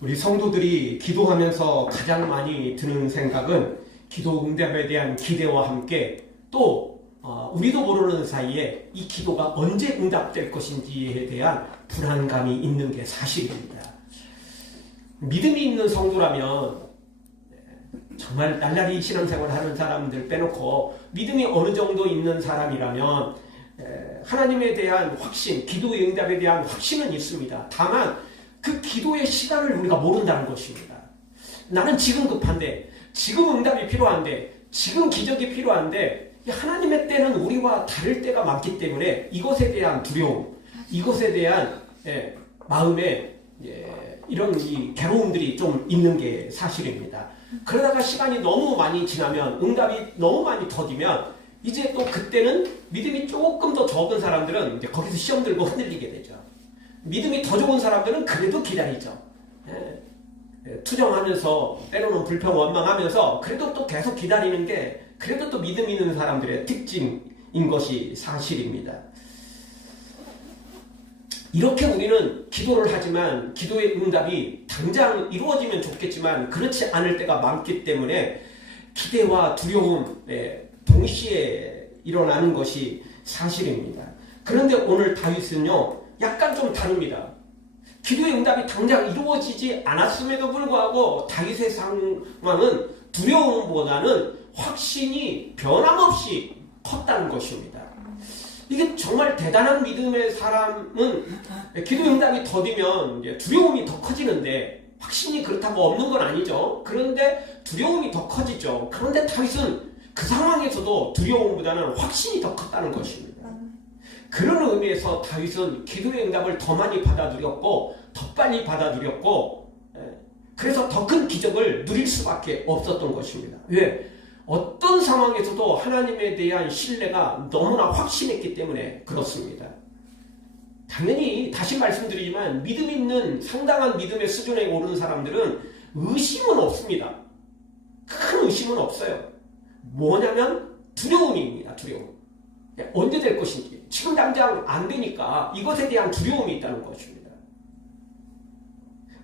우리 성도들이 기도하면서 가장 많이 드는 생각은 기도 응답에 대한 기대와 함께 또 우리도 모르는 사이에 이 기도가 언제 응답될 것인지에 대한 불안감이 있는 게 사실입니다. 믿음이 있는 성도라면 정말 날라리 신앙생활을 하는 사람들 빼놓고 믿음이 어느 정도 있는 사람이라면 하나님에 대한 확신, 기도의 응답에 대한 확신은 있습니다. 다만 그 기도의 시간을 우리가 모른다는 것입니다. 나는 지금 급한데, 지금 응답이 필요한데, 지금 기적이 필요한데 하나님의 때는 우리와 다를 때가 많기 때문에 이것에 대한 두려움, 이것에 대한 마음에 이런 이 괴로움들이 좀 있는 게 사실입니다. 그러다가 시간이 너무 많이 지나면, 응답이 너무 많이 더디면 이제 또 그때는 믿음이 조금 더 적은 사람들은 이제 거기서 시험 들고 흔들리게 되죠. 믿음이 더 좋은 사람들은 그래도 기다리죠. 투정하면서 때로는 불평 원망하면서 그래도 또 계속 기다리는 게 그래도 또 믿음 있는 사람들의 특징인 것이 사실입니다. 이렇게 우리는 기도를 하지만 기도의 응답이 당장 이루어지면 좋겠지만 그렇지 않을 때가 많기 때문에 기대와 두려움 동시에 일어나는 것이 사실입니다. 그런데 오늘 다윗은요 약간 좀 다릅니다. 기도의 응답이 당장 이루어지지 않았음에도 불구하고 다윗의 상황은 두려움보다는 확신이 변함없이 컸다는 것입니다. 이게 정말 대단한 믿음의 사람은 기도 응답이 더디면 두려움이 더 커지는데 확신이 그렇다고 없는 건 아니죠. 그런데 두려움이 더 커지죠. 그런데 다윗은 그 상황에서도 두려움보다는 확신이 더 컸다는 것입니다. 그런 의미에서 다윗은 기도의 응답을 더 많이 받아들였고 더 빨리 받아들였고 그래서 더 큰 기적을 누릴 수밖에 없었던 것입니다. 왜? 어떤 상황에서도 하나님에 대한 신뢰가 너무나 확신했기 때문에 그렇습니다. 당연히 다시 말씀드리지만 믿음 있는 상당한 믿음의 수준에 오르는 사람들은 의심은 없습니다. 큰 의심은 없어요. 뭐냐면 두려움입니다. 두려움. 언제 될 것인지 지금 당장 안 되니까 이것에 대한 두려움이 있다는 것입니다.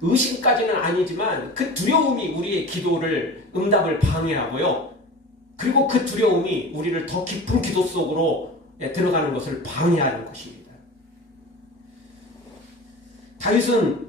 의심까지는 아니지만 그 두려움이 우리의 기도를 응답을 방해하고요. 그리고 그 두려움이 우리를 더 깊은 기도 속으로 들어가는 것을 방해하는 것입니다. 다윗은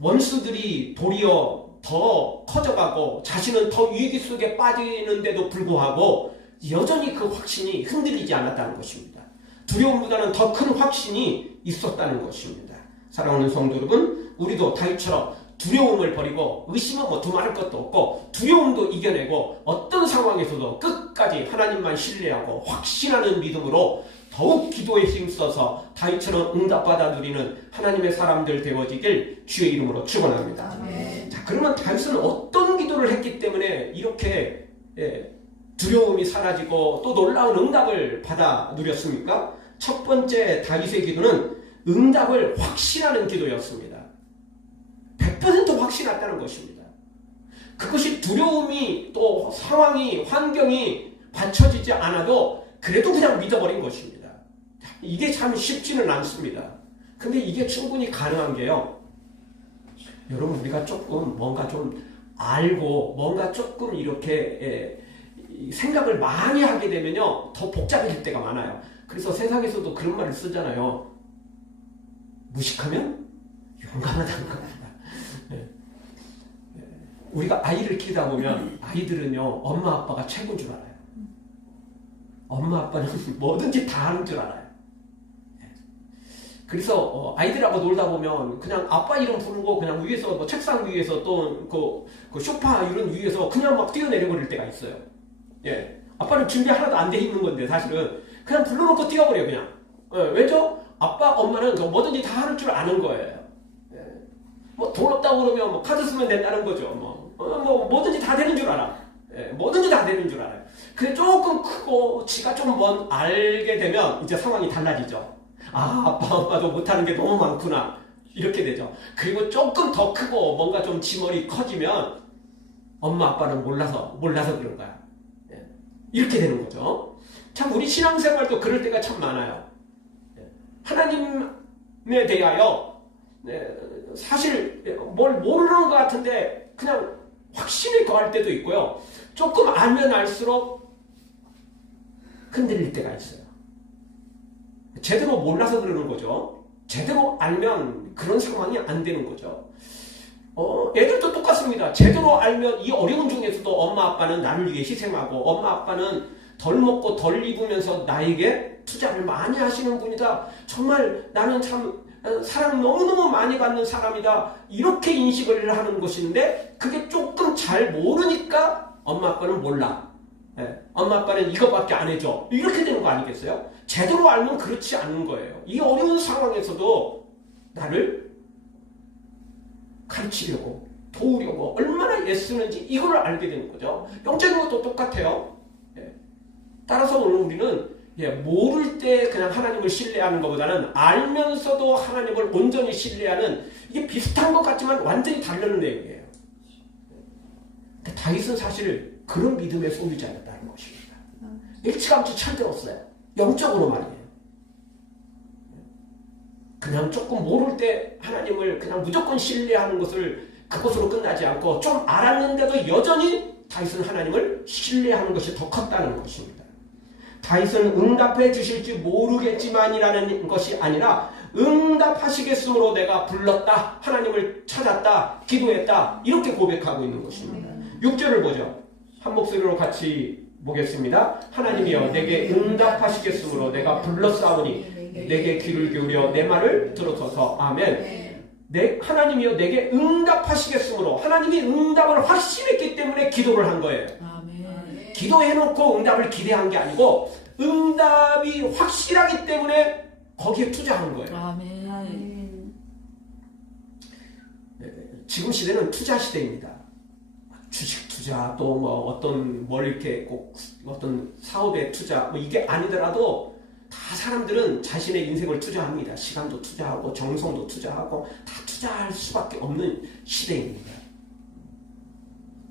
원수들이 도리어 더 커져가고 자신은 더 위기 속에 빠지는데도 불구하고 여전히 그 확신이 흔들리지 않았다는 것입니다. 두려움보다는 더 큰 확신이 있었다는 것입니다. 사랑하는 성도 여러분, 우리도 다윗처럼 두려움을 버리고 의심은 두말할 것도 없고 두려움도 이겨내고 어떤 상황에서도 끝까지 하나님만 신뢰하고 확신하는 믿음으로 더욱 기도에 힘써서 다윗처럼 응답받아 누리는 하나님의 사람들 되어지길 주의 이름으로 축원합니다. 자, 그러면 다윗은 어떤 기도를 했기 때문에 이렇게 두려움이 사라지고 또 놀라운 응답을 받아 누렸습니까? 첫 번째 다윗의 기도는 응답을 확신하는 기도였습니다. 100% 확신했다는 것입니다. 그것이 두려움이 또 상황이 환경이 받쳐지지 않아도 그래도 그냥 믿어버린 것입니다. 이게 참 쉽지는 않습니다. 근데 이게 충분히 가능한 게요. 여러분 우리가 조금 뭔가 좀 알고 뭔가 조금 이렇게 생각을 많이 하게 되면요 더 복잡해질 때가 많아요. 그래서 세상에서도 그런 말을 쓰잖아요. 무식하면 용감하다는 겁니다. 우리가 아이를 키우다 보면 아이들은요 엄마 아빠가 최고인 줄 알아요. 엄마 아빠는 뭐든지 다 하는 줄 알아요. 그래서 아이들하고 놀다 보면 그냥 아빠 이름 부르고 그냥 위에서 책상 위에서 또 그 소파 이런 위에서 그냥 막 뛰어내려 버릴 때가 있어요. 아빠는 준비 하나도 안 돼 있는 건데 사실은 그냥 불러놓고 뛰어버려요 그냥. 왜죠? 아빠 엄마는 뭐든지 다 하는 줄 아는 거예요. 돈 없다고 그러면 카드 쓰면 된다는 거죠. 뭐든지 다 되는 줄 알아. 뭐든지 다 되는 줄 알아요. 근데 조금 크고 지가 좀 알게 되면 이제 상황이 달라지죠. 아빠 엄마도 못하는 게 너무 많구나 이렇게 되죠. 그리고 조금 더 크고 뭔가 좀 지머리 커지면 엄마 아빠는 몰라서 그런 거야. 이렇게 되는 거죠. 참 우리 신앙생활도 그럴 때가 참 많아요. 하나님에 대하여 사실 뭘 모르는 것 같은데 그냥 확신이 더할 때도 있고요. 조금 알면 알수록 흔들릴 때가 있어요. 제대로 몰라서 그러는 거죠. 제대로 알면 그런 상황이 안 되는 거죠. 애들도 똑같습니다. 제대로 알면 이 어려운 중에서도 엄마 아빠는 나를 위해 희생하고 엄마 아빠는 덜 먹고 덜 입으면서 나에게 투자를 많이 하시는 분이다. 정말 나는 참 사랑 너무너무 많이 받는 사람이다. 이렇게 인식을 하는 것인데 그게 조금 잘 모르니까 엄마 아빠는 몰라. 엄마 아빠는 이것밖에 안 해줘. 이렇게 되는 거 아니겠어요? 제대로 알면 그렇지 않은 거예요. 이 어려운 상황에서도 나를 가르치려고 도우려고 얼마나 애쓰는지 이걸 알게 되는 거죠. 영적인 것도 똑같아요. 따라서 오늘 우리는 모를 때 그냥 하나님을 신뢰하는 것보다는 알면서도 하나님을 온전히 신뢰하는 이게 비슷한 것 같지만 완전히 다른 내용이에요. 다윗은 사실 그런 믿음의 소유자였다는 것입니다. 일찌감치 철들었어요. 영적으로 말이에요. 그냥 조금 모를 때 하나님을 그냥 무조건 신뢰하는 것을 그것으로 끝나지 않고 좀 알았는데도 여전히 다윗은 하나님을 신뢰하는 것이 더 컸다는 것입니다. 다윗은 응답해 주실지 모르겠지만이라는 것이 아니라 응답하시겠으므로 내가 불렀다, 하나님을 찾았다, 기도했다 이렇게 고백하고 있는 것입니다. 6절을 보죠. 한 목소리로 같이 보겠습니다. 하나님이여 내게 응답하시겠으므로 내가 불렀사오니 내게 귀를 기울여 내 말을 들어서서 아멘. 하나님이여 내게 응답하시겠으므로 하나님이 응답을 확신했기 때문에 기도를 한 거예요. 기도해놓고 응답을 기대한 게 아니고 응답이 확실하기 때문에 거기에 투자한 거예요. 아멘. 지금 시대는 투자 시대입니다. 주식 투자 또 뭐 어떤 뭘 이렇게 꼭 어떤 사업에 투자 뭐 이게 아니더라도 다 사람들은 자신의 인생을 투자합니다. 시간도 투자하고 정성도 투자하고 다 투자할 수밖에 없는 시대입니다.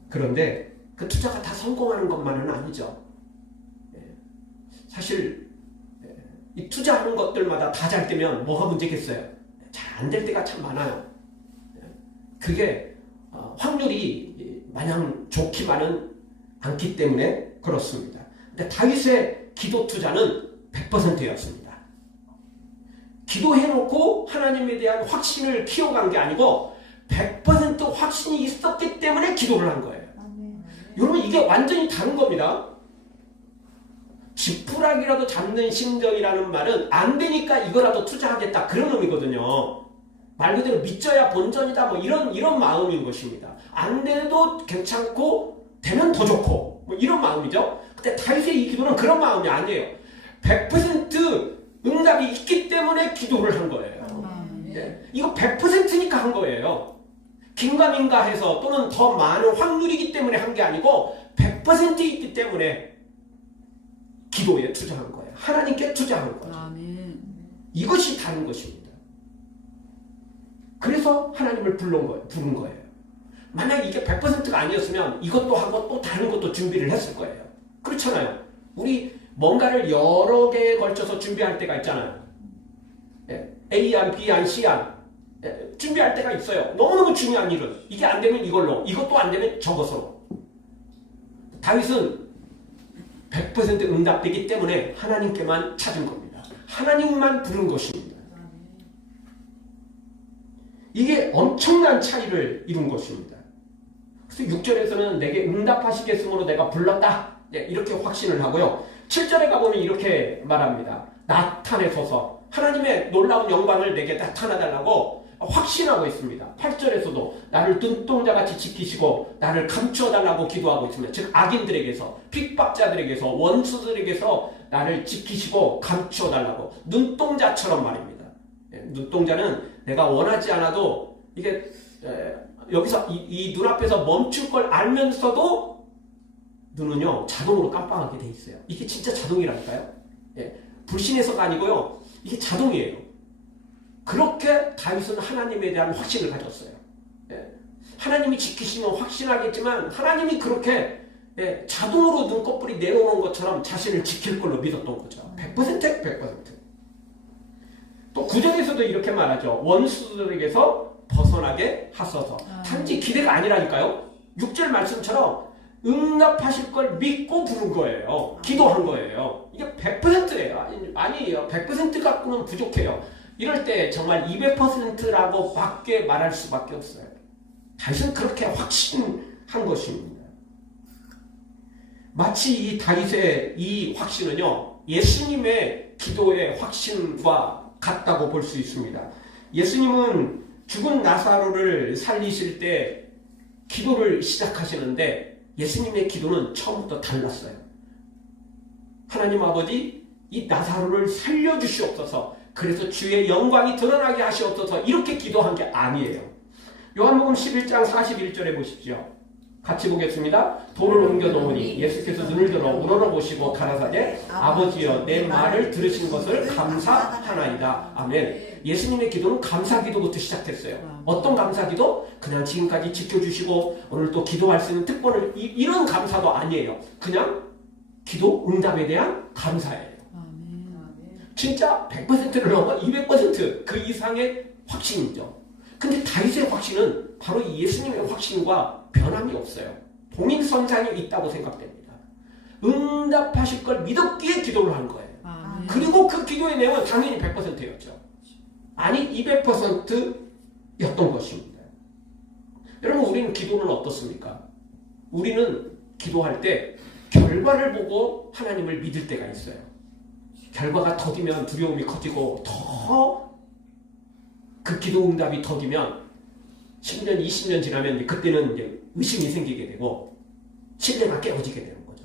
그런데 그 투자가 다 성공하는 것만은 아니죠. 사실 이 투자하는 것들마다 다 잘 되면 뭐가 문제겠어요? 잘 안 될 때가 참 많아요. 그게 확률이 마냥 좋지만은 않기 때문에 그렇습니다. 근데 다윗의 기도 투자는 100%였습니다. 기도해놓고 하나님에 대한 확신을 키워간 게 아니고 100% 확신이 있었기 때문에 기도를 한 거예요. 여러분 이게 완전히 다른 겁니다. 지푸라기라도 잡는 심정이라는 말은 안 되니까 이거라도 투자하겠다 그런 의미거든요. 말 그대로 믿져야 본전이다 뭐 이런 마음인 것입니다. 안 돼도 괜찮고 되면 더 좋고 뭐 이런 마음이죠. 근데 다윗의 이 기도는 그런 마음이 아니에요. 100% 응답이 있기 때문에 기도를 한 거예요. 이거 100%니까 한 거예요. 긴가민가 해서 또는 더 많은 확률이기 때문에 한 게 아니고 100% 있기 때문에 기도에 투자한 거예요. 하나님께 투자한 거죠. 아멘. 이것이 다른 것입니다. 그래서 하나님을 부른 거예요. 만약 이게 100%가 아니었으면 이것도 하고 또 다른 것도 준비를 했을 거예요. 그렇잖아요. 우리 뭔가를 여러 개에 걸쳐서 준비할 때가 있잖아요. A안, B안, C안 준비할 때가 있어요. 너무너무 중요한 일은 이게 안 되면 이걸로, 이것도 안 되면 저것으로. 다윗은 100% 응답되기 때문에 하나님께만 찾은 겁니다. 하나님만 부른 것입니다. 이게 엄청난 차이를 이룬 것입니다. 그래서 6절에서는 내게 응답하시겠으므로 내가 불렀다 이렇게 확신을 하고요. 7절에 가보면 이렇게 말합니다. 나타내소서 하나님의 놀라운 영광을 내게 나타나달라고 확신하고 있습니다. 8절에서도 나를 눈동자같이 지키시고 나를 감추어달라고 기도하고 있습니다. 즉 악인들에게서, 핍박자들에게서, 원수들에게서 나를 지키시고 감추어달라고 눈동자처럼 말입니다. 눈동자는 내가 원하지 않아도 이게 여기서 이 눈앞에서 멈출 걸 알면서도 눈은요 자동으로 깜빡하게 돼 있어요. 이게 진짜 자동이라니까요. 불신해서가 아니고요. 이게 자동이에요. 그렇게 다윗은 하나님에 대한 확신을 가졌어요. 하나님이 지키시면 확신하겠지만 하나님이 그렇게 자동으로 눈꺼풀이 내려오는 것처럼 자신을 지킬 걸로 믿었던 거죠. 100%. 또 9절에서도 이렇게 말하죠. 원수들에게서 벗어나게 하소서. 단지 기대가 아니라니까요. 6절 말씀처럼 응답하실 걸 믿고 부른 거예요. 기도한 거예요. 이게 100%예요. 아니에요. 100% 갖고는 부족해요. 이럴 때 정말 200%라고 밖에 말할 수밖에 없어요. 다윗은 그렇게 확신한 것입니다. 마치 이 다윗의 이 확신은요, 예수님의 기도의 확신과 같다고 볼 수 있습니다. 예수님은 죽은 나사로를 살리실 때 기도를 시작하시는데 예수님의 기도는 처음부터 달랐어요. 하나님 아버지, 이 나사로를 살려주시옵소서. 그래서 주의 영광이 드러나게 하시옵소서. 이렇게 기도한 게 아니에요. 요한복음 11장 41절에 보십시오. 같이 보겠습니다. 돌을 옮겨 놓으니 예수께서 눈을 들어 우러러보시고 가라사대 아버지여 내 말을 들으신 것을 감사하나이다. 아멘. 예수님의 기도는 감사기도부터 시작했어요. 어떤 감사기도? 그냥 지금까지 지켜주시고 오늘 또 기도할 수 있는 특권을 이런 감사도 아니에요. 그냥 기도 응답에 대한 감사예요. 진짜 100%를 넘어 200%그 이상의 확신이죠. 근데 다윗의 확신은 바로 이 예수님의 확신과 변함이 없어요. 동일선상이 있다고 생각됩니다. 응답하실 걸 믿었기에 기도를 한 거예요. 그리고 그 기도의 내용은 당연히 100%였죠. 아니 200%였던 것입니다. 여러분, 우리는 기도는 어떻습니까? 우리는 기도할 때 결과를 보고 하나님을 믿을 때가 있어요. 결과가 더디면 두려움이 커지고 더 그 기도 응답이 더디면 10년, 20년 지나면 그때는 이제 의심이 생기게 되고 신뢰가 깨어지게 되는 거죠.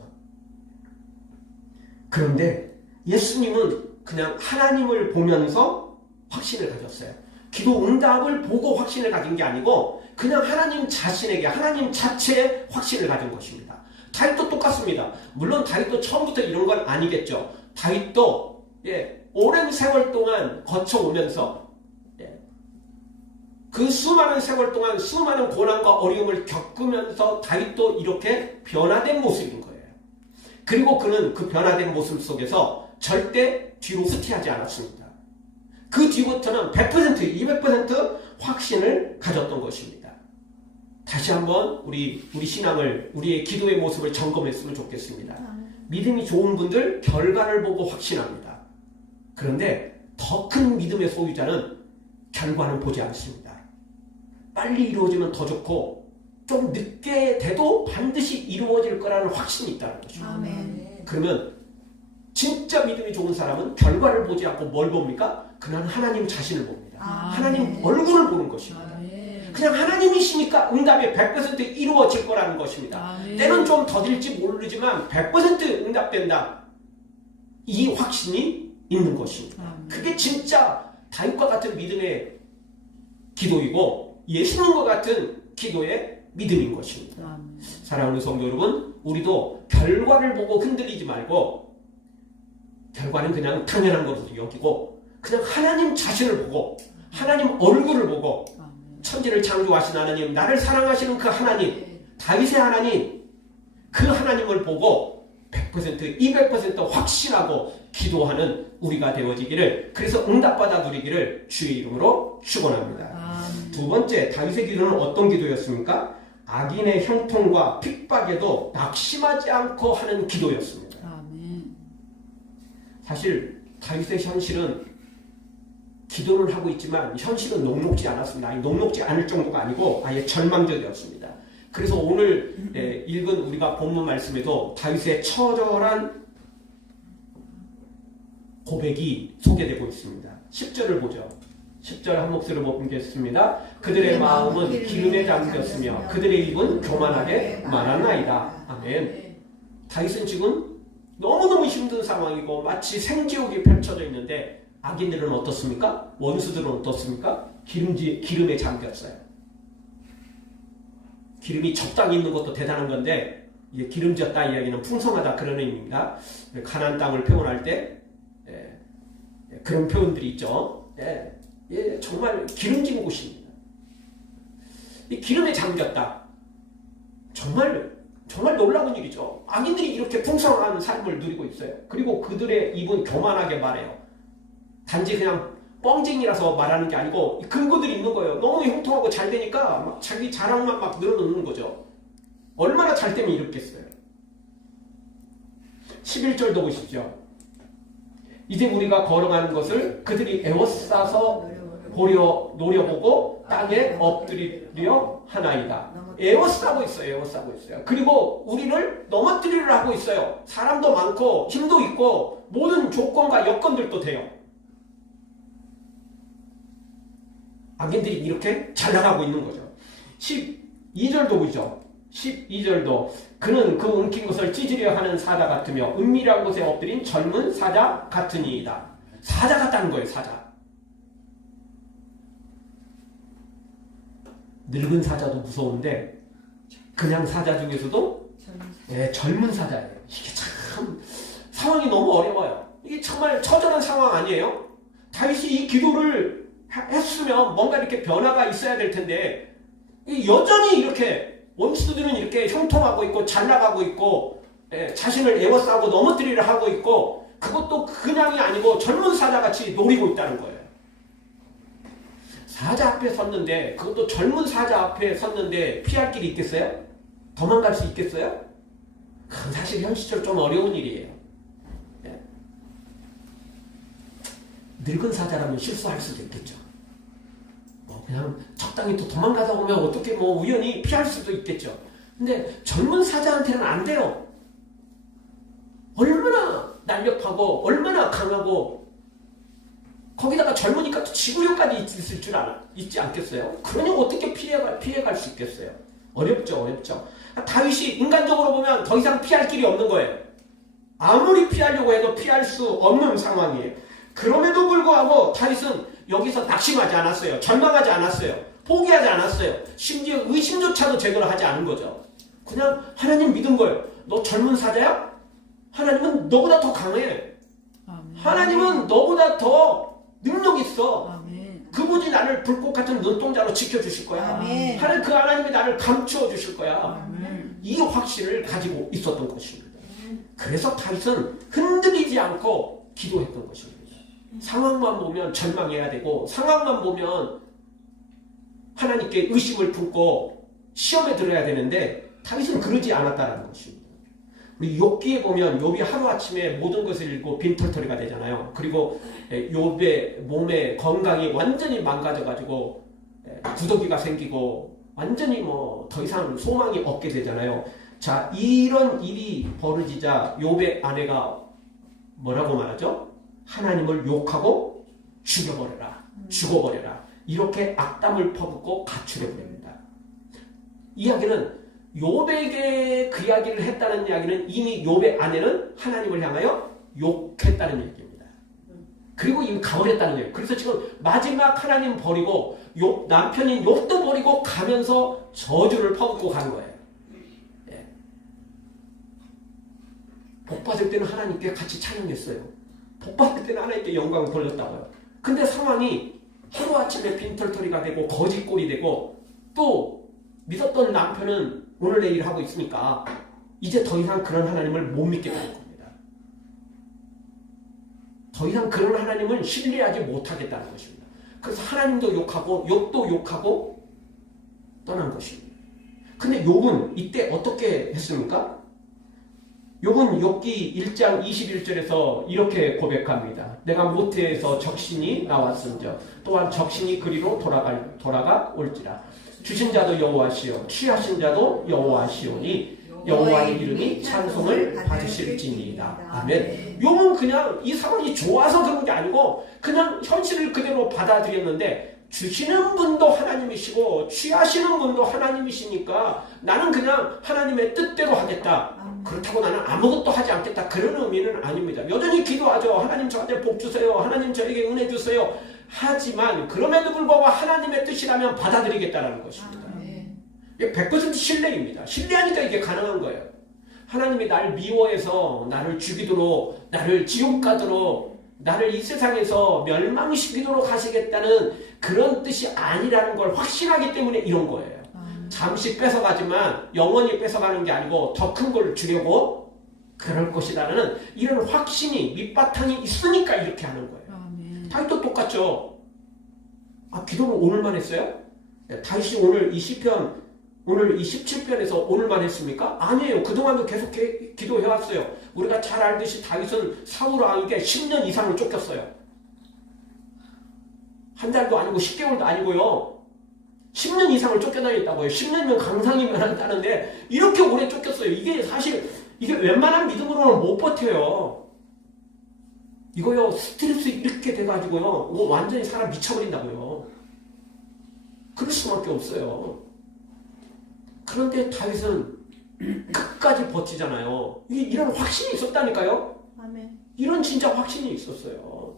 그런데 예수님은 그냥 하나님을 보면서 확신을 가졌어요. 기도 응답을 보고 확신을 가진 게 아니고 그냥 하나님 자신에게, 하나님 자체에 확신을 가진 것입니다. 다윗도 똑같습니다. 물론 다윗도 처음부터 이런 건 아니겠죠. 다윗도 오랜 세월 동안 거쳐오면서 그 수많은 세월 동안 수많은 고난과 어려움을 겪으면서 다윗도 이렇게 변화된 모습인 거예요. 그리고 그는 그 변화된 모습 속에서 절대 뒤로 후퇴하지 않았습니다. 그 뒤부터는 100%, 200% 확신을 가졌던 것입니다. 다시 한번 우리 신앙을, 우리의 기도의 모습을 점검했으면 좋겠습니다. 믿음이 좋은 분들 결과를 보고 확신합니다. 그런데 더 큰 믿음의 소유자는 결과는 보지 않습니다. 빨리 이루어지면 더 좋고 좀 늦게 돼도 반드시 이루어질 거라는 확신이 있다는 것입니다. 아멘. 그러면 진짜 믿음이 좋은 사람은 결과를 보지 않고 뭘 봅니까? 그냥 하나님 자신을 봅니다. 하나님 얼굴을 보는 것입니다. 그냥 하나님이시니까 응답이 100% 이루어질 거라는 것입니다. 때는 좀 더딜지 모르지만 100% 응답된다. 이 확신이 있는 것입니다. 그게 진짜 다윗과 같은 믿음의 기도이고 예수님과 같은 기도의 믿음인 것입니다. 사랑하는 성도 여러분, 우리도 결과를 보고 흔들리지 말고 결과는 그냥 당연한 것으로 여기고 그냥 하나님 자신을 보고 하나님 얼굴을 보고 천지를 창조하신 하나님, 나를 사랑하시는 그 하나님, 다윗의 하나님, 그 하나님을 보고 100%, 200% 확신하고 기도하는 우리가 되어지기를, 그래서 응답받아 누리기를 주의 이름으로 축원합니다. 두 번째, 다윗의 기도는 어떤 기도였습니까? 악인의 형통과 핍박에도 낙심하지 않고 하는 기도였습니다. 사실 다윗의 현실은 기도를 하고 있지만 현실은 녹록지 않았습니다. 아니, 녹록지 않을 정도가 아니고 아예 절망적이었습니다. 그래서 오늘 읽은 우리가 본문 말씀에도 다윗의 처절한 고백이 소개되고 있습니다. 10절을 보죠. 10절 한 목소리로 보겠습니다. 그들의 마음은 기름에 잠겼으며 그들의 입은 교만하게 말하나이다. 아멘. 다윗은 지금 너무너무 힘든 상황이고 마치 생지옥이 펼쳐져 있는데 악인들은 어떻습니까? 원수들은 어떻습니까? 기름에 잠겼어요. 기름이 적당히 있는 것도 대단한 건데 이게 기름졌다 이야기는 풍성하다 그런 의미입니다. 가나안 땅을 표현할 때 그런 표현들이 있죠. 정말 기름진 곳입니다. 이 기름에 잠겼다. 정말 놀라운 일이죠. 악인들이 이렇게 풍성한 삶을 누리고 있어요. 그리고 그들의 입은 교만하게 말해요. 단지 그냥 뻥쟁이라서 말하는 게 아니고 근거들이 있는 거예요. 너무 형통하고 잘 되니까 막 자기 자랑만 막 늘어놓는 거죠. 얼마나 잘 되면 이렇겠어요. 11절도 보시죠. 이제 우리가 걸어가는 것을 그들이 애워싸서 노려보고 땅에 엎드리려 하나이다. 애워싸고 있어요. 애워싸고 있어요. 그리고 우리를 넘어뜨리려 하고 있어요. 사람도 많고 힘도 있고 모든 조건과 여건들도 돼요. 악인들이 이렇게 잘 나가고 있는 거죠. 12절도 보죠. 12절도 그는 그 엉킨 것을 찢으려 하는 사자 같으며 은밀한 곳에 엎드린 젊은 사자 같으니이다. 사자 같다는 거예요. 사자. 늙은 사자도 무서운데 그냥 사자 중에서도 젊은 사자예요. 이게 참 상황이 너무 어려워요. 이게 정말 처절한 상황 아니에요? 다윗이 이 기도를 했으면 뭔가 이렇게 변화가 있어야 될 텐데 여전히 이렇게 원수들은 이렇게 형통하고 있고 잘 나가고 있고 자신을 애워싸고 넘어뜨리려 하고 있고 그것도 그냥이 아니고 젊은 사자같이 노리고 있다는 거예요. 사자 앞에 섰는데 그것도 젊은 사자 앞에 섰는데 피할 길이 있겠어요? 도망갈 수 있겠어요? 그건 사실 현실적으로 좀 어려운 일이에요. 늙은 사자라면 실수할 수도 있겠죠. 그냥 적당히 또 도망가다 보면 어떻게 우연히 피할 수도 있겠죠. 근데 젊은 사자한테는 안 돼요. 얼마나 날렵하고 얼마나 강하고 거기다가 젊으니까 또 지구력까지 있을 줄 있지 않겠어요? 그러니 어떻게 피해갈 수 있겠어요? 어렵죠. 어렵죠. 다윗이 인간적으로 보면 더 이상 피할 길이 없는 거예요. 아무리 피하려고 해도 피할 수 없는 상황이에요. 그럼에도 불구하고 다윗은 여기서 낙심하지 않았어요. 절망하지 않았어요. 포기하지 않았어요. 심지어 의심조차도 제대로 하지 않은 거죠. 그냥 하나님 믿은 거예요. 너 젊은 사자야? 하나님은 너보다 더 강해. 아멘. 하나님은 너보다 더 능력 있어. 아멘. 그분이 나를 불꽃 같은 눈동자로 지켜주실 거야. 아멘. 그 하나님이 나를 감추어 주실 거야. 아멘. 이 확신을 가지고 있었던 것입니다. 그래서 다윗은 흔들리지 않고 기도했던 것입니다. 상황만 보면 절망해야 되고 상황만 보면 하나님께 의심을 품고 시험에 들어야 되는데 다윗은 그러지 않았다는 것입니다. 우리 욥기에 보면 욥이 하루아침에 모든 것을 잃고 빈털터리가 되잖아요. 그리고 욥의 몸의 건강이 완전히 망가져가지고 구더기가 생기고 완전히 더 이상 소망이 없게 되잖아요. 자, 이런 일이 벌어지자 욥의 아내가 뭐라고 말하죠? 하나님을 욕하고 죽어버려라. 이렇게 악담을 퍼붓고 가출해버립니다. 이야기는 욥에게 그 이야기를 했다는 이야기는 이미 욥의 아내는 하나님을 향하여 욕했다는 얘기입니다. 그리고 이미 가버렸다는 거예요. 그래서 지금 마지막 하나님 버리고 남편인 욥도 버리고 가면서 저주를 퍼붓고 간 거예요. 복 받을 때는 하나님께 같이 찬양했어요. 복 받을 때는 하나님께 영광을 돌렸다고요. 근데 상황이 하루아침에 빈털터리가 되고 거짓골이 되고 또 믿었던 남편은 오늘 내일 하고 있으니까 이제 더 이상 그런 하나님을 못 믿겠다는 겁니다. 더 이상 그런 하나님을 신뢰하지 못하겠다는 것입니다. 그래서 하나님도 욕하고 욥도 욕하고 떠난 것입니다. 근데 욥은 이때 어떻게 했습니까? 욥은 욥기 1장 21절에서 이렇게 고백합니다. 내가 모태에서 적신이 나왔은즉 또한 적신이 그리로 돌아가 올지라. 주신 자도 여호와시요 취하신 자도 여호와시오니 여호와의 이름이 찬송을 받으실지니이다. 아멘. 욥은 그냥 이 상황이 좋아서 그런 게 아니고 그냥 현실을 그대로 받아들였는데 주시는 분도 하나님이시고 취하시는 분도 하나님이시니까 나는 그냥 하나님의 뜻대로 하겠다. 그렇다고 나는 아무것도 하지 않겠다. 그런 의미는 아닙니다. 여전히 기도하죠. 하나님 저한테 복 주세요. 하나님 저에게 은혜 주세요. 하지만 그럼에도 불구하고 하나님의 뜻이라면 받아들이겠다는 것입니다. 100% 신뢰입니다. 신뢰하니까 이게 가능한 거예요. 하나님이 나를 미워해서 나를 죽이도록 나를 지옥 가도록 나를 이 세상에서 멸망시키도록 하시겠다는 그런 뜻이 아니라는 걸 확신하기 때문에 이런 거예요. 잠시 뺏어가지만 영원히 뺏어가는 게 아니고 더 큰 걸 주려고 그럴 것이라는 이런 확신이 밑바탕이 있으니까 이렇게 하는 거예요. 다윗도 똑같죠. 기도를 오늘만 했어요? 다시 오늘 이 시편, 오늘 이 17편에서 오늘만 했습니까? 아니에요. 그동안도 계속 기도해왔어요. 우리가 잘 알듯이 다윗은 사울 왕에게 10년 이상을 쫓겼어요. 한 달도 아니고 10개월도 아니고요. 10년 이상을 쫓겨다녔다고요. 10년이면 강상이면 한다는데 이렇게 오래 쫓겼어요. 이게 사실 이게 웬만한 믿음으로는 못 버텨요. 이거요, 스트레스 이렇게 돼가지고요, 완전히 사람 미쳐버린다고요. 그럴 수밖에 없어요. 그런데 다윗은 끝까지 버티잖아요. 이런 확신이 있었다니까요. 아멘. 이런 진짜 확신이 있었어요.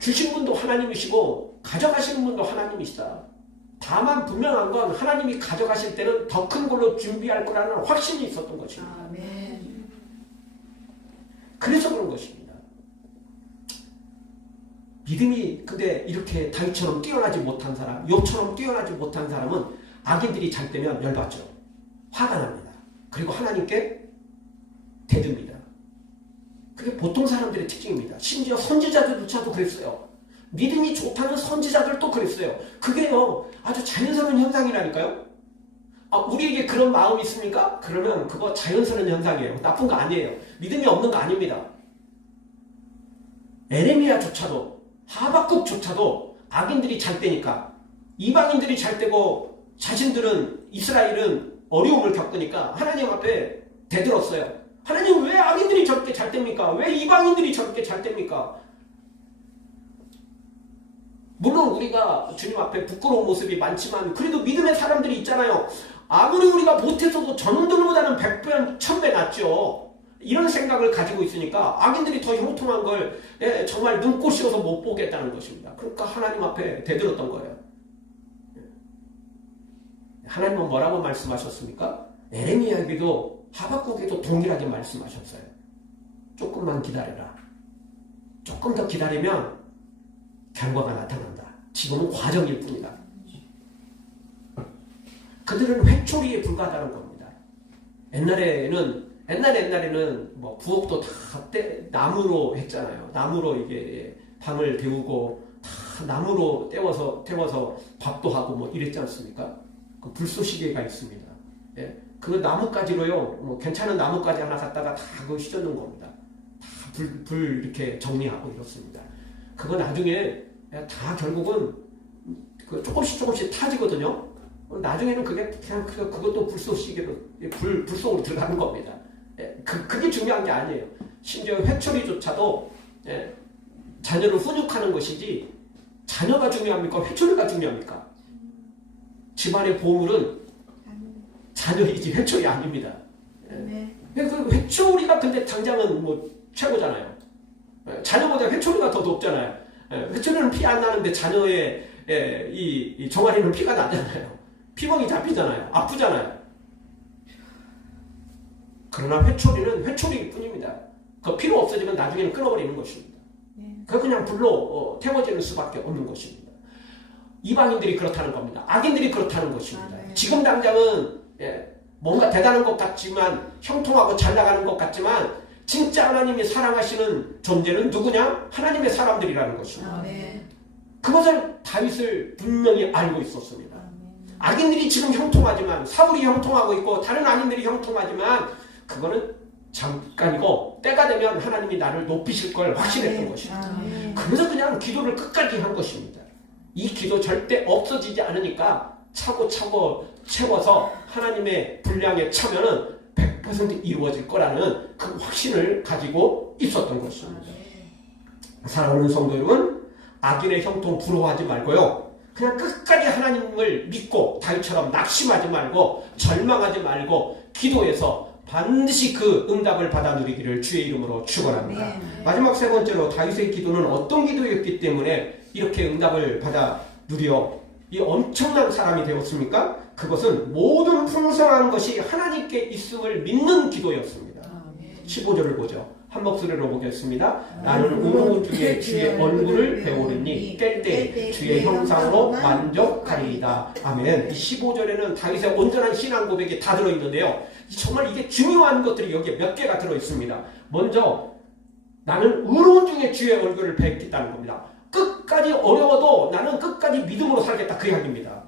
주신 분도 하나님이시고 가져가시는 분도 하나님이시다. 다만 분명한 건 하나님이 가져가실 때는 더 큰 걸로 준비할 거라는 확신이 있었던 것입니다. 아멘. 그래서 그런 것입니다. 믿음이 근데 이렇게 다윗처럼 뛰어나지 못한 사람, 욥처럼 뛰어나지 못한 사람은 악인들이 잘 되면 열받죠. 화가 납니다. 그리고 하나님께 대듭니다. 그게 보통 사람들의 특징입니다. 심지어 선지자들조차도 그랬어요. 믿음이 좋다는 선지자들도 그랬어요. 그게요, 아주 자연스러운 현상이라니까요. 우리에게 그런 마음이 있습니까? 그러면 그거 자연스러운 현상이에요. 나쁜 거 아니에요. 믿음이 없는 거 아닙니다. 에레미야조차도, 하박국조차도 악인들이 잘 되니까, 이방인들이 잘 되고 자신들은, 이스라엘은 어려움을 겪으니까 하나님 앞에 대들었어요. 하나님, 왜 악인들이 저렇게 잘 됩니까? 왜 이방인들이 저렇게 잘 됩니까? 물론 우리가 주님 앞에 부끄러운 모습이 많지만 그래도 믿음의 사람들이 있잖아요. 아무리 우리가 못해서도 저놈들보다는 100배, 1000배 낫죠. 이런 생각을 가지고 있으니까 악인들이 더 형통한 걸 정말 눈꽃이어서 못 보겠다는 것입니다. 그러니까 하나님 앞에 대들었던 거예요. 하나님은 뭐라고 말씀하셨습니까? 에레미야에게도 하박국에도 동일하게 말씀하셨어요. 조금만 기다려라. 조금 더 기다리면 결과가 나타난다. 지금은 과정일 뿐이다. 그들은 회초리에 불과하다는 겁니다. 옛날에는 뭐 부엌도 다 나무로 했잖아요. 나무로 이게 방을 데우고 다 나무로 태워서 밥도 하고 뭐 이랬지 않습니까? 그 불쏘시개가 있습니다. 예. 그 나뭇가지로요, 뭐 괜찮은 나뭇가지 하나 갖다가 다 그거 휘젓는 겁니다. 다 불 이렇게 정리하고 이렇습니다. 그거 나중에 다 결국은 그 조금씩 타지거든요. 나중에는 그게 그냥 그것도 불쏘시개로 불 속으로 들어가는 겁니다. 그게 중요한 게 아니에요. 심지어 회초리조차도 자녀를 훈육하는 것이지 자녀가 중요합니까? 회초리가 중요합니까? 집안의 보물은 자녀이지 회초리 아닙니다. 그 회초리가 근데 당장은 뭐 최고잖아요. 자녀보다 회초리가 더 높잖아요. 회초리는 피 안 나는데 자녀의 이 종아리는 피가 나잖아요. 피멍이 잡히잖아요. 아프잖아요. 그러나 회초리는 회초리일 뿐입니다. 그 필요 없어지면 나중에는 끊어버리는 것입니다. 그 그냥 불로 태워지는 수밖에 없는 것입니다. 이방인들이 그렇다는 겁니다. 악인들이 그렇다는 것입니다. 지금 당장은 뭔가 대단한 것 같지만 형통하고 잘 나가는 것 같지만 진짜 하나님이 사랑하시는 존재는 누구냐? 하나님의 사람들이라는 것입니다. 그것을 다윗을 분명히 알고 있었습니다. 악인들이 지금 형통하지만 사울이 형통하고 있고 다른 악인들이 형통하지만 그거는 잠깐이고 때가 되면 하나님이 나를 높이실 걸 확신했던 것입니다. 그래서 그냥 기도를 끝까지 한 것입니다. 이 기도 절대 없어지지 않으니까 차고차고 채워서 하나님의 분량에 차면은 100% 이루어질 거라는 그 확신을 가지고 있었던 것입니다. 사랑하는 성도 여러분, 악인의 형통 부러워하지 말고요. 그냥 끝까지 하나님을 믿고 다윗처럼 낙심하지 말고 절망하지 말고 기도해서 반드시 그 응답을 받아 누리기를 주의 이름으로 축원합니다. 마지막 세 번째로 다윗의 기도는 어떤 기도였기 때문에 이렇게 응답을 받아 누려 이 엄청난 사람이 되었습니까? 그것은 모든 풍성한 것이 하나님께 있음을 믿는 기도였습니다. 15절을 보죠. 한 목소리로 보겠습니다. 나는 우물 중에 주의 얼굴을 배우리니 깰 때 주의 형상으로 만족하리이다. 아멘. 이 15절에는 다윗의 온전한 신앙 고백이 다 들어있는데요. 정말 이게 중요한 것들이 여기에 몇 개가 들어있습니다. 먼저 나는 의로운 중에 주의 얼굴을 뵙겠다는 겁니다. 끝까지 어려워도 나는 끝까지 믿음으로 살겠다. 그 이야기입니다.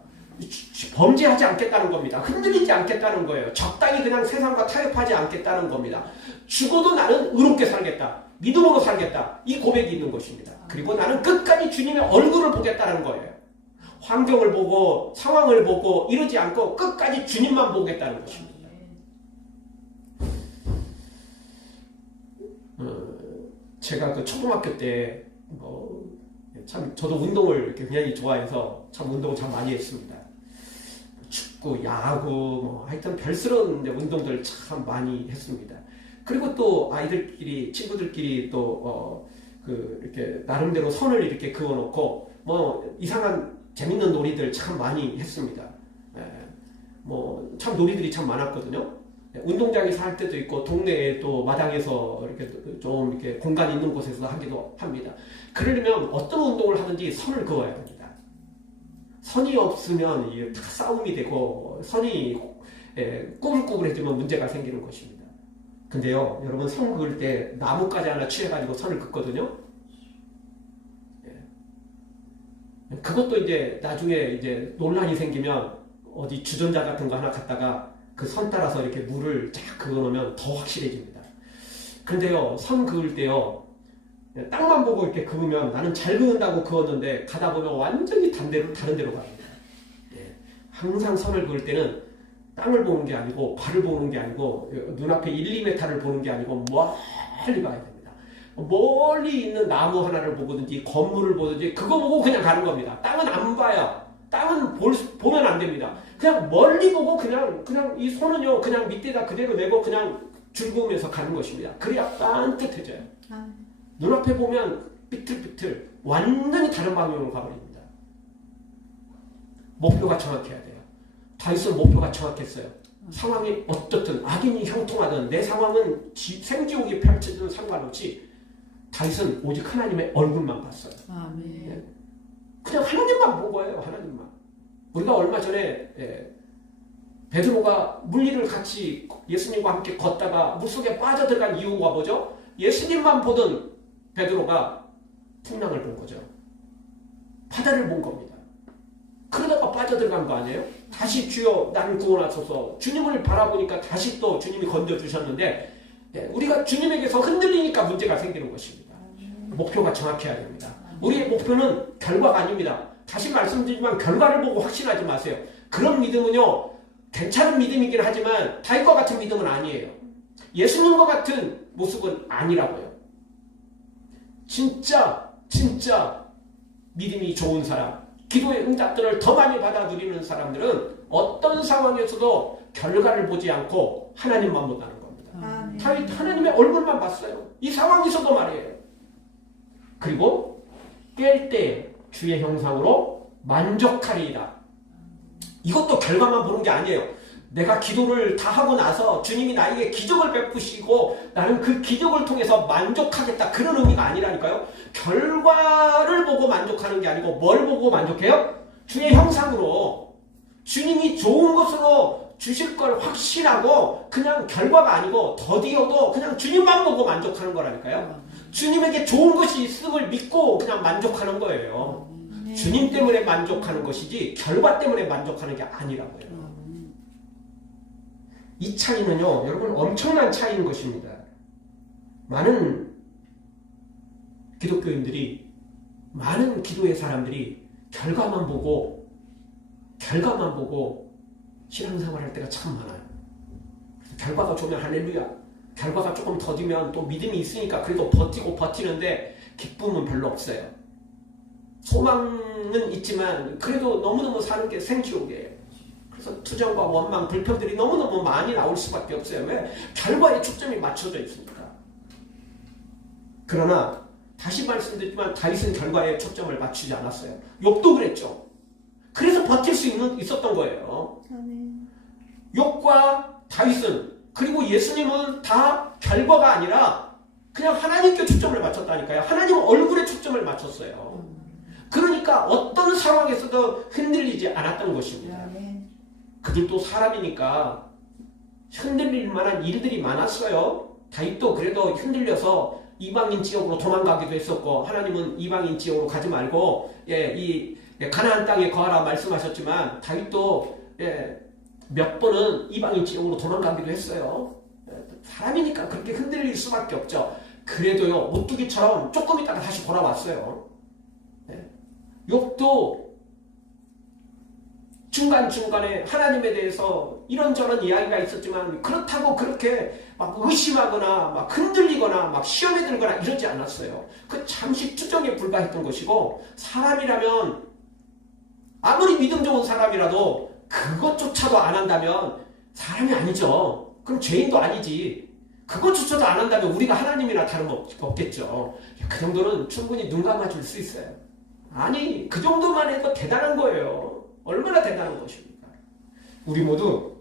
범죄하지 않겠다는 겁니다. 흔들리지 않겠다는 거예요. 적당히 그냥 세상과 타협하지 않겠다는 겁니다. 죽어도 나는 의롭게 살겠다. 믿음으로 살겠다. 이 고백이 있는 것입니다. 그리고 나는 끝까지 주님의 얼굴을 보겠다는 거예요. 환경을 보고 상황을 보고 이러지 않고 끝까지 주님만 보겠다는 것입니다. 제가 그 초등학교 때 참 저도 운동을 이렇게 굉장히 좋아해서 참 운동을 참 많이 했습니다. 축구, 야구, 뭐 하여튼 별스러운 운동들 참 많이 했습니다. 그리고 또 아이들끼리 친구들끼리 또 이렇게 나름대로 선을 이렇게 그어놓고 뭐 이상한 재밌는 놀이들 참 많이 했습니다. 뭐 참 놀이들이 참 많았거든요. 운동장에서 할 때도 있고 동네에 또 마당에서 이렇게 좀 이렇게 공간 있는 곳에서 하기도 합니다. 그러려면 어떤 운동을 하든지 선을 그어야 됩니다. 선이 없으면 이게 다 싸움이 되고 선이 꾸불꾸불해지면 문제가 생기는 것입니다. 근데요, 여러분 선 그을 때 나뭇가지 하나 취해가지고 선을 긋거든요. 그것도 이제 나중에 이제 논란이 생기면 어디 주전자 같은 거 하나 갖다가 그 선 따라서 이렇게 물을 쫙 그어놓으면 더 확실해집니다. 근데요, 선 그을 때요, 땅만 보고 이렇게 그으면 나는 잘 그은다고 그었는데 가다 보면 완전히 다른 데로 갑니다. 항상 선을 그을 때는 땅을 보는 게 아니고 발을 보는 게 아니고 눈앞에 1, 2m를 보는 게 아니고 멀리 봐야 됩니다. 멀리 있는 나무 하나를 보든지 건물을 보든지 그거 보고 그냥 가는 겁니다. 땅은 안 봐요. 땅은 보면 안 됩니다. 그냥 멀리 보고 그냥 이 손은요 그냥 밑에다 그대로 내고 그냥 줄 그으면서 가는 것입니다. 그래야 반듯해져요. 눈앞에 보면 삐뚤삐뚤 완전히 다른 방향으로 가버립니다. 목표가 정확해야 돼요. 다윗은 목표가 정확했어요. 상황이 어떻든 악인이 형통하든 내 상황은 생지옥이 펼쳐지든 상관없이 다윗은 오직 하나님의 얼굴만 봤어요. 아멘. 그냥 하나님만 본 거예요. 하나님만. 우리가 얼마 전에 베드로가 물리를 같이 예수님과 함께 걷다가 물속에 빠져들어간 이유가 뭐죠? 예수님만 보던 베드로가 풍랑을 본 거죠. 바다를 본 겁니다. 그러다가 빠져들어간 거 아니에요? 다시 주여 나를 구원하소서. 주님을 바라보니까 다시 또 주님이 건져주셨는데 우리가 주님에게서 흔들리니까 문제가 생기는 것입니다. 목표가 정확해야 됩니다. 우리의 목표는 결과가 아닙니다. 다시 말씀드리지만 결과를 보고 확신하지 마세요. 그런 믿음은요, 괜찮은 믿음이긴 하지만 다윗과 같은 믿음은 아니에요. 예수님과 같은 모습은 아니라고요. 진짜 믿음이 좋은 사람, 기도의 응답들을 더 많이 받아 누리는 사람들은 어떤 상황에서도 결과를 보지 않고 하나님만 본다는 겁니다. 다윗 하나님의 얼굴만 봤어요. 이 상황에서도 말이에요. 그리고 깰 때 주의 형상으로 만족하리이다. 이것도 결과만 보는 게 아니에요. 내가 기도를 다 하고 나서 주님이 나에게 기적을 베푸시고 나는 그 기적을 통해서 만족하겠다. 그런 의미가 아니라니까요. 결과를 보고 만족하는 게 아니고 뭘 보고 만족해요? 주의 형상으로 주님이 좋은 것으로 주실 걸 확신하고 그냥 결과가 아니고 더디어도 그냥 주님만 보고 만족하는 거라니까요. 주님에게 좋은 것이 있음을 믿고 그냥 만족하는 거예요. 주님 때문에 만족하는 것이지 결과 때문에 만족하는 게 아니라고요. 이 차이는요, 여러분 엄청난 차이인 것입니다. 많은 기독교인들이, 많은 기도의 사람들이 결과만 보고 신앙생활 할 때가 참 많아요. 결과가 좋으면 할렐루야, 결과가 조금 더디면 또 믿음이 있으니까 그래도 버티는데 기쁨은 별로 없어요. 소망은 있지만 그래도 너무너무 사는 게 생지옥이에요. 그래서 투정과 원망, 불평들이 너무너무 많이 나올 수밖에 없어요. 왜? 결과에 초점이 맞춰져 있으니까. 그러나 다시 말씀드리지만 다윗은 결과에 초점을 맞추지 않았어요. 욥도 그랬죠. 그래서 버틸 수 있었던 거예요. 욥과 다윗은, 그리고 예수님은 다 결과가 아니라 그냥 하나님께 초점을 맞췄다니까요. 하나님 얼굴에 초점을 맞췄어요. 그러니까 어떤 상황에서도 흔들리지 않았던 것입니다. 그들도 사람이니까 흔들릴 만한 일들이 많았어요. 다윗도 그래도 흔들려서 이방인 지역으로 도망가기도 했었고, 하나님은 이방인 지역으로 가지 말고 이 가나안 땅에 거하라 말씀하셨지만, 다윗도 몇 번은 이방인 지역으로 도망가기도 했어요. 사람이니까 그렇게 흔들릴 수밖에 없죠. 그래도요, 오뚜기처럼 조금 있다가 다시 돌아왔어요. 욥도 중간중간에 하나님에 대해서 이런저런 이야기가 있었지만, 그렇다고 그렇게 막 의심하거나 막 흔들리거나 막 시험에 들거나 이러지 않았어요. 그 잠시 투정에 불과했던 것이고, 사람이라면 아무리 믿음 좋은 사람이라도 그것조차도 안 한다면 사람이 아니죠. 그럼 죄인도 아니지. 그것조차도 안 한다면 우리가 하나님이나 다름없겠죠. 그 정도는 충분히 눈 감아줄 수 있어요. 아니, 그 정도만 해도 대단한 거예요. 얼마나 대단한 것입니까? 우리 모두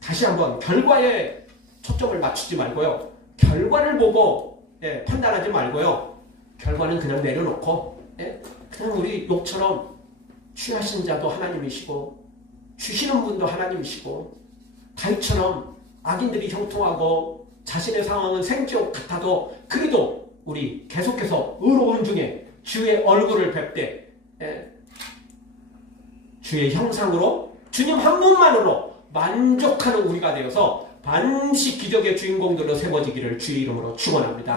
다시 한번 결과에 초점을 맞추지 말고요. 결과를 보고 판단하지 말고요. 결과는 그냥 내려놓고 그냥 우리 욥처럼 취하신 자도 하나님이시고 주시는 분도 하나님이시고, 다윗처럼 악인들이 형통하고 자신의 상황은 생지옥 같아도 그래도 우리 계속해서 의로운 중에 주의 얼굴을 뵙되 주의 형상으로 주님 한 분만으로 만족하는 우리가 되어서 반드시 기적의 주인공들로 세워지기를 주의 이름으로 축원합니다.